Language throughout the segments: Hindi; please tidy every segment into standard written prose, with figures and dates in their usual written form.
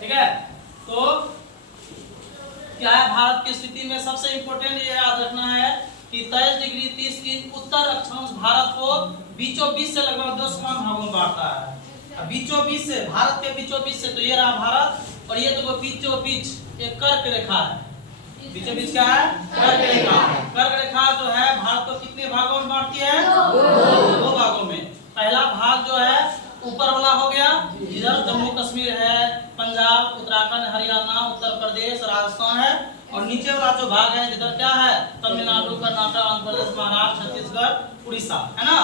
ठीक है। तो क्या है, भारत की स्थिति में सबसे इंपोर्टेंट ये याद रखना है कि 23 डिग्री 30 की उत्तर अक्षांश भारत को बीचों बीच से लगभग 2 समान भागों में बांटता है। बीचों बीच से, भारत के बीचों बीच से, तो ये रहा भारत और ये तो बीचों बीच एक कर्क रेखा है। बीचों बीच क्या है? कर्क रेखा। कर्क रेखा जो है भारत को कितने भागों में बांटती है? दो भागों में। पहला भाग जो है ऊपर वाला हो गया, जिधर जम्मू कश्मीर है, पंजाब, उत्तराखंड, हरियाणा, उत्तर प्रदेश, राजस्थान है, और नीचे वाला जो भाग है जिधर क्या है, तमिलनाडु, कर्नाटक, आंध्र प्रदेश, महाराष्ट्र, छत्तीसगढ़, उड़ीसा, है ना।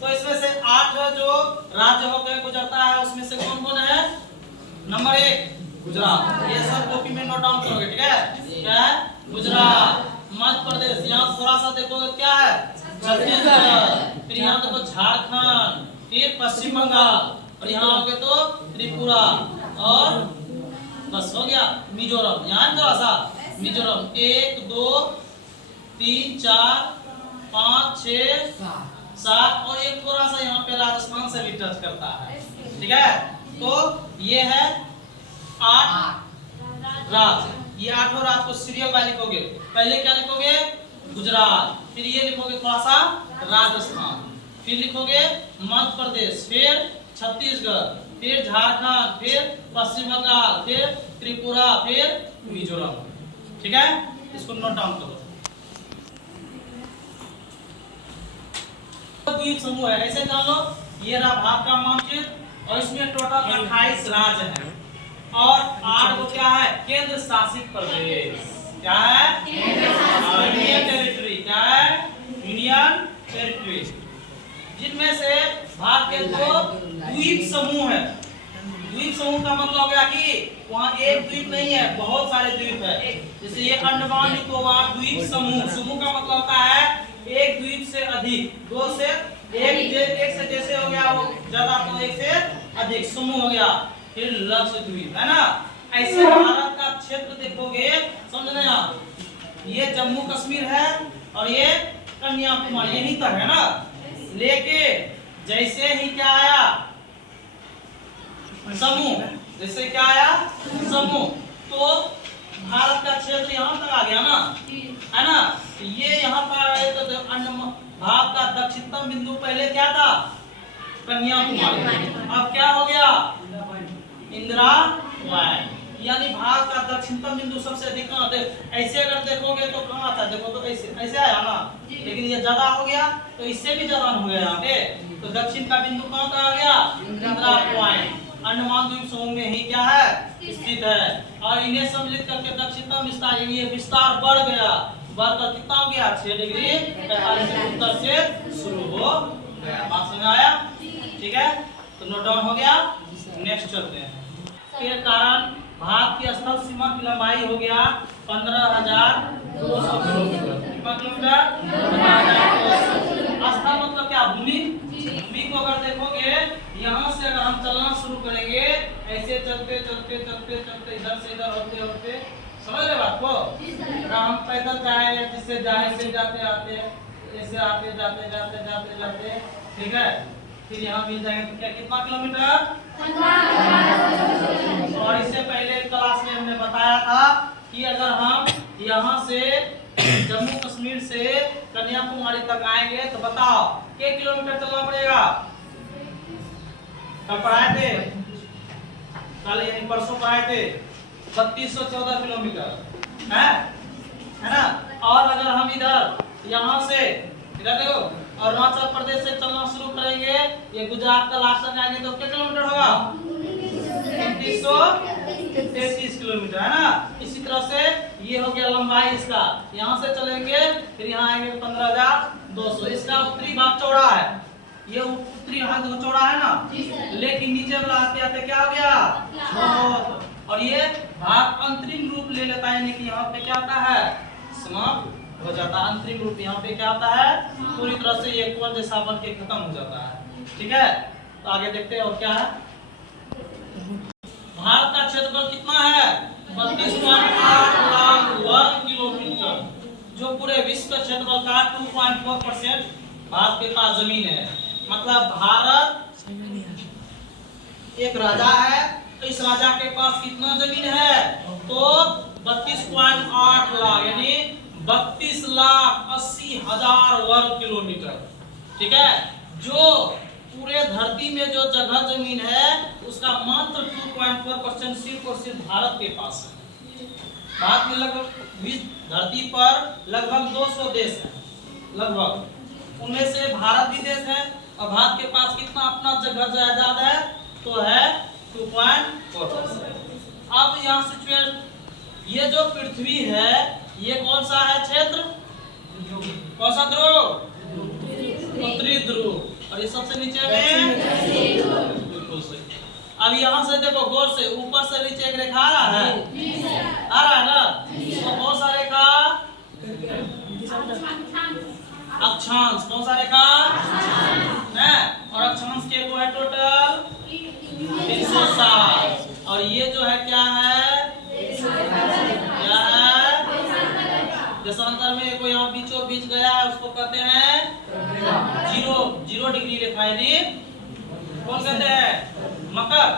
तो इसमें से 8 जो राज्य होकर गुजरता है उसमें से कौन कौन है? नंबर 1 गुजरात। ये सब कॉपी में नोट डाउन करोगे, ठीक है। क्या है? गुजरात। मध्य प्रदेश, यहाँ थोड़ा सा देखोगे क्या है? छत्तीसगढ़। फिर यहाँ देखो झारखंड, फिर पश्चिम बंगाल, और यहाँ हो गए तो त्रिपुरा, और बस हो गया मिजोरम। यहाँ थोड़ा सा मिजोरम 1 2 3 4 5 6 7, और एक थोड़ा सा यहाँ पे राजस्थान से भी टच करता है, ठीक है। तो ये है 8 राज्य। ये 8 राज्य को सीरियल बाय लिखोगे। पहले क्या लिखोगे? गुजरात, फिर ये लिखोगे थोड़ा सा राजस्थान, फिर लिखोगे मध्य प्रदेश, फिर छत्तीसगढ़, फिर झारखंड, फिर पश्चिम बंगाल, फिर त्रिपुरा, फिर मिजोरम, ठीक है। इसको नोट डाउन करो। द्वीप समूह है, ऐसे जान लो। ये रहा भारत का मानचित्र, और इसमें टोटल 28 राज्य हैं, और 8 को क्या है? केंद्र शासित प्रदेश। क्या है? Union territory. क्या है? Union territory. जिनमें से भारत के 2 द्वीप समूह है। द्वीप समूह का मतलब हो गया कि वहाँ एक द्वीप नहीं है, बहुत सारे द्वीप है। जैसे ये अंडमान निकोबार द्वीप समूह। समूह का मतलब होता है एक द्वीप से अधिक, 2 से 1 से जैसे हो गया वो ज्यादा, तो 1 से अधिक समूह हो गया। फिर लक्षद्वीप, है ना। ऐसे भारत का क्षेत्र देखोगे, समझ रहे आप, ये जम्मू कश्मीर है और ये कन्याकुमारी, यही तक है ना। लेके जैसे ही क्या आया समूह, जैसे क्या आया समूह, तो भारत का क्षेत्र यहाँ तक आ गया ना, है ना। तो ये यहाँ पर आए तो भारत का दक्षिणतम बिंदु पहले क्या था? कन्याकुमारी। अब क्या हो गया? इंदिरा वायन। यानी भारत का दक्षिणतम बिंदु सबसे अधिक कहाँ थे? ऐसे अगर देखोगे तो कहाँ था? देखो तो ऐसे ऐसे आया ना, लेकिन ये ज्यादा हो गया तो इससे भी ज्यादा हो गया यहाँ पे। तो दक्षिण का बिंदु कहाँ का आ गया? इंदिरा वायन। अंडमान द्वीप समूह में ही क्या है? स्थित है। और इन्हें सम्मिलित करके दक्षिणतम विस्तार, ये विस्तार बढ़ गया। बढ़कर कितना हो गया? 6 डिग्री 45 उत्तर से शुरू हो गया। बात समझ आया? ठीक है, तो नोट डाउन हो गया। नेक्स्ट चलते हैं। के कारण भारत की स्थल सीमा की लंबाई हो गया 15,200 किलोमीटर। कितना किलोमीटर? 15,200। स्थल मतलब क्या? भूमि। भूमि को अगर देखोगे, यहाँ से अगर हम चलना शुरू करेंगे, ऐसे चलते चलते चलते चलते इधर से इधर होते होते, समझ रहे बात को? अगर हम पैदल जाए, जिससे जाए से जाते आते, ऐसे आते जाते जाते जाते जाते, ठीक है, फिर यहाँ मिल जाएंगे तो क्या कितना किलोमीटर? और इससे पहले क्लास में हमने बताया था कि अगर हम यहाँ से जम्मू कश्मीर से कन्याकुमारी तक आएंगे तो बताओ कितने किलोमीटर चलना पड़ेगा? कल पढ़ाए थे, कल यानी परसों पढ़ाए थे 3214 किलोमीटर है ना। और अगर हम इधर यहाँ से इधर देखो अरुणाचल प्रदेश से चलना शुरू करेंगे, ये गुजरात का लास्ट तक आएंगे तो कितने किलोमीटर होगा? 3333 किलोमीटर, है ना। इसी तरह से ये हो गया लंबाई इसका। यहाँ से चलेंगे फिर यहाँ आएंगे 15,200। इसका उत्तरी भाग चौड़ा है, ये उत्तरी भाग चौड़ा है ना, लेकिन नीचे वाला आते आते क्या हो गया? छोटा। और ये भाग अंतरिम रूप ले लेता है, यानी कि यहाँ पे क्या आता है? समाप्त हो जाता है। अंतरिम रूप यहाँ पे क्या आता है? पूरी तरह से एक कोण जैसा बन के खत्म हो जाता है, ठीक है। तो आगे देखते हैं और क्या है। भारत का क्षेत्रफल कितना है? 32.8 लाख वर्ग किलोमीटर, जो पूरे विश्व का क्षेत्रफल का 2.4% भारत के पास जमीन है। मतलब भारत एक राजा है, इस राजा के पास कितना जमीन है? तो 32.8 लाख यानी 32,80,000 वर्ग किलोमीटर। ठीक है, जो पूरे धरती में जो जगह जमीन है उसका मात्र 2.4% सिर्फ और सिर्फ भारत के पास है। भारत में लगभग धरती पर लगभग 200 देश हैं लगभग, उनमें से भारत भी देश है। और भारत के पास कितना अपना जगह जायदाद है? तो है 2.4%। अब यहाँ सिचुएशन, ये जो पृथ्वी है ये कौन सा है क्षेत्र? कौन सा ध्रुव? उत्तरी ध्रुव। और ये सबसे नीचे में बिल्कुल सही। अब यहाँ से देखो गौर से, ऊपर से नीचे एक रेखा आ रहा है, आ रहा है ना? तो कौन सा रेखा? अक्षांश। कौन सा रेखा? और अक्षांश के वो है टोटल 360। और ये जो है क्या है? क्या है? देशांतर में कोई यहाँ बीचों बीच गया है उसको कहते हैं जीरो डिग्री रेखा, यानी कौन कहते हैं? मकर।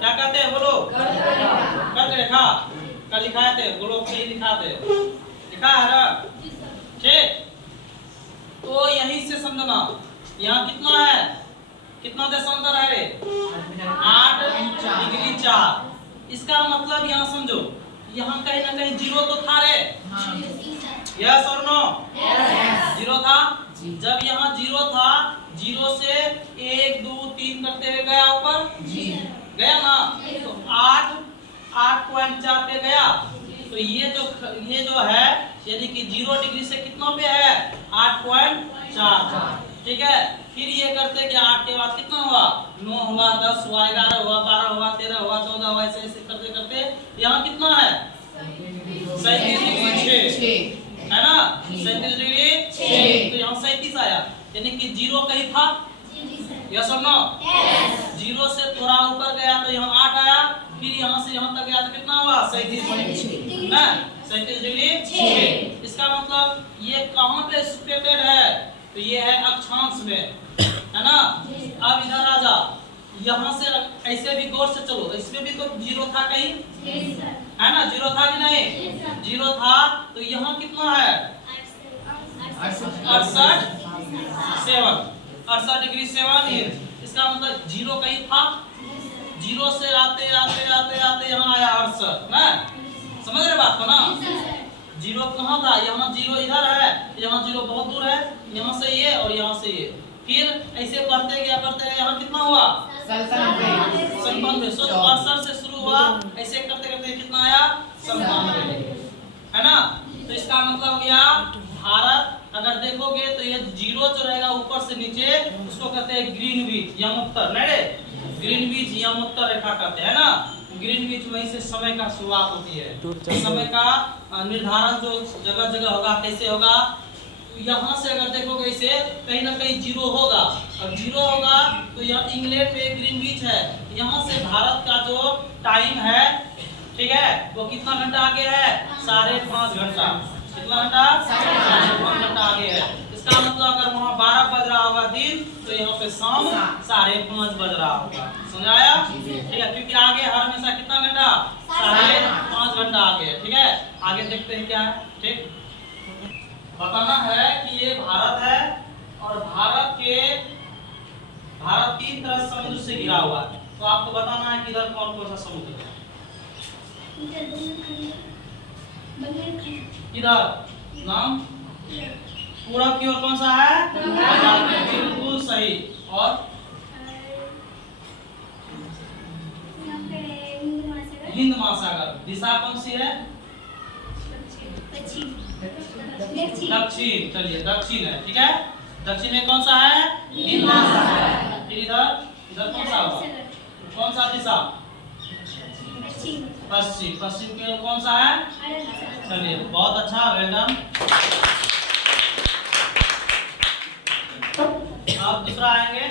क्या कहते हैं बोलो? कर्क रेखा। कल लिखाए थे, बोलो सही लिखाते लिखा है ना? ठीक, तो यहीं से समझना यहाँ कितना है, कितना देशांतर है रे? 8.4। इसका मतलब यहाँ समझो, यहाँ कहीं ना कहीं जीरो तो था रे। यस और नो? जीरो था। जब यहाँ जीरो था, जीरो से 1 2 3 करते हुए गया ऊपर, गया ना? तो 8.4 पे गया। तो ये जो है यानी कि 0 डिग्री से कितना पे है? 8.4। ठीक है, फिर ये करते कि 8 के बाद कितना हुआ? 9 हुआ, 10 हुआ, 11 हुआ, 12 हुआ, 13 हुआ, 14 हुआ, ऐसे ऐसे करते करते यहाँ कितना है? 37 डिग्री 6 है ना? 37 डिग्री 6। तो यहाँ 37 आया, यानी कि 0 कहीं था? यस और नो? जीरो से थोड़ा ऊपर गया तो यहाँ 8 आया, फिर यहाँ से यहाँ तक गया तो कितना हुआ? 37 डिग्री 6। इसका मतलब ये कहाँ पे सिचुएटेड है? तो ये है अक्षांश में, है ना? अब इधर आ जा, यहाँ से ऐसे भी गौर से चलो, इसमें भी तो जीरो था कहीं, है ना? जीरो था कि नहीं? जीरो था। तो यहाँ कितना है? 68 डिग्री 7 इंच। इसका मतलब जीरो कहीं था, जीरो से आते आते आते आते यहाँ आया 68 ना? समझ रहे बात को ना? जीरो कहाँ था? यहाँ जीरो इधर है, यहाँ जीरो बहुत दूर है, यहाँ से ये और यहाँ से ये। फिर ऐसे बढ़ते गया यहाँ कितना हुआ? 97। 68 से शुरू हुआ, ऐसे करते करते कितना आया? 97, है ना? तो इसका मतलब हो गया भारत, अगर देखोगे तो ये जीरो जो रहेगा ऊपर से नीचे उसको कहते हैं ग्रीनविच या उत्तर, नहीं? ग्रीनविच या उत्तर रेखा कहते हैं ना? ग्रीनविच वहीं से समय का शुरुआत होती है। समय का निर्धारण जो जगह जगह होगा, कैसे होगा? यहाँ से अगर देखोगे इसे कहीं ना कहीं जीरो होगा, और जीरो होगा तो यहाँ इंग्लैंड में ग्रीनविच है, यहाँ से भारत का जो टाइम है, ठीक है, वो कितना घंटा आगे है? 5.5 घंटा। कितना घंटा? 5.5 घंटा आगे है। इसका मतलब अगर वहाँ 12 बज रहा होगा दिन, तो यहाँ पे शाम 5:30 बज रहा होगा। समझाया? ठीक है, क्योंकि आगे हर हमेशा कितना घंटा? 5.5 घंटा आगे है। ठीक है, आगे देखते हैं क्या है। ठीक, बताना है कि ये भारत है और भारत 3 तरह समुद्र से घिरा हुआ है। तो आपको बताना है कि इधर कौन कौन सा समुद्र है। इधर नाम पूरब की ओर कौन सा है? बिल्कुल सही। और हिंद महासागर। दिशा कौन सी है? दक्षिण। चलिए दक्षिण है, ठीक है। दक्षिण में कौन सा है? हिंद महासागर। फिर इधर कौन सा होगा? कौन सा दिशा? पश्चिम। पश्चिम की ओर कौन सा है? चलिए बहुत अच्छा, वेल डन। अब दूसरा आएंगे।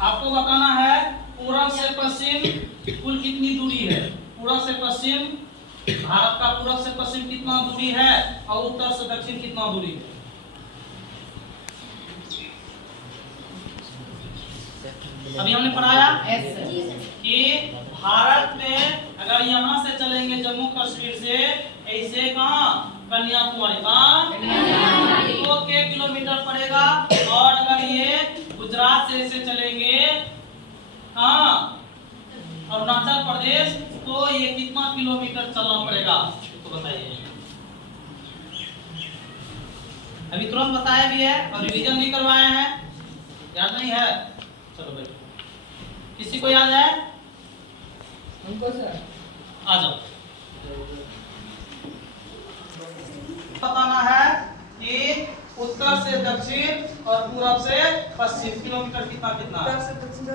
आपको बताना है पूरब से पश्चिम कुल कितनी दूरी है। पूरब से पश्चिम भारत का पूर्व से पश्चिम कितना दूरी है और उत्तर से दक्षिण कितना दूरी है। अभी हमने पढ़ाया कि भारत में अगर यहाँ से चलेंगे जम्मू कश्मीर से ऐसे कहाँ कन्याकुमारी, कहाँ तो के किलोमीटर पड़ेगा। और अगर ये गुजरात से ऐसे चलेंगे कहाँ अरुणाचल प्रदेश, तो ये कितना किलोमीटर चलना पड़ेगा तो बताइए। अभी तुरंत बताया भी है और रिवीजन भी करवाए हैं, याद नहीं है? चलो बैठो, किसी को याद है? हमको सर आ जाओ। बताना है कि उत्तर से दक्षिण और पूरब से पश्चिम किलोमीटर कितना कितना है। उत्तर से दक्षिण से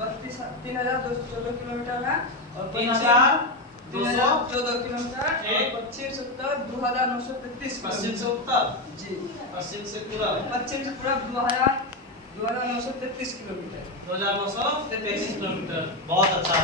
32,214 किलोमीटर है और 3,214 किलोमीटर और पश्चिम से उत्तर 2,933 पश्चिम से उत्तर जी, पश्चिम से पूरब पश्चिम से पूरब 2,933 किलोमीटर 2,933 किलोमीटर। बहुत अच्छा है।